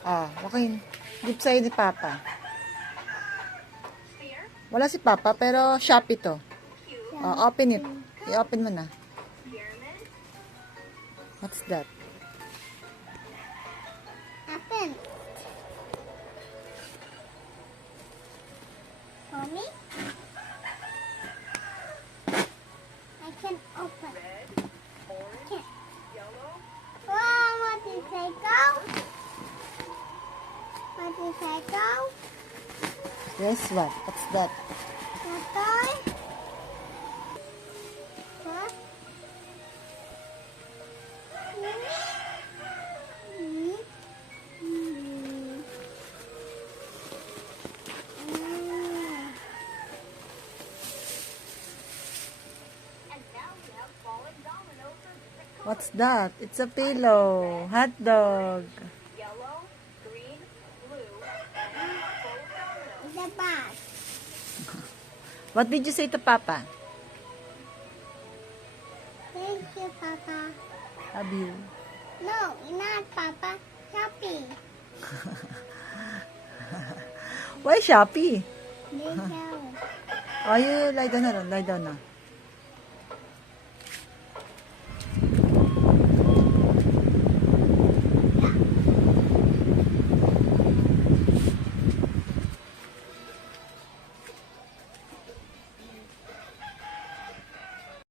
Okay. Gift sa'yo ni Papa. Wala si Papa, pero Shopee to. Open it. I-open mo na. What's that? Open. Mommy? I can open. Can. Wow, what is it go? What is it go? Guess what? What's that? The toy? Huh? Mm. Mm. Mm. What's that? It's a pillow. Hot dog. The bus. What did you say to Papa? Thank you, Papa. Love you. No, not Papa. Shopee. Why Shopee? They go. Oh, you lie down na ron. Lie down na.